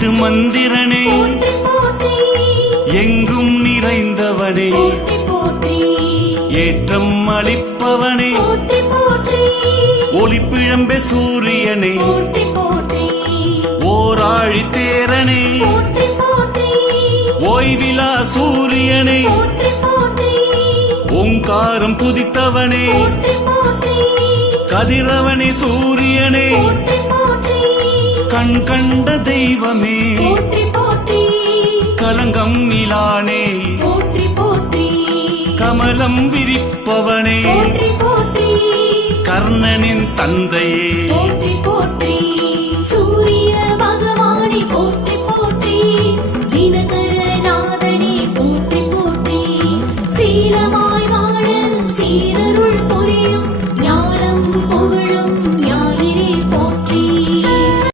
எழுத்து மந்திரனே எங்கும் நிறைந்தவனே ஏற்றம் அளிப்பவனே ஒளிப்பிழம்பே சூரியனே ஓராழி தேரனே ஓய்விலா சூரியனே ஓங்காரம் துதித்தவனே கதிரவனே சூரியனே கண் கண்ட தெய்வமே கலங்கம் இலானே கமலம் விரிப்பவனே கர்ணனின் தந்தையே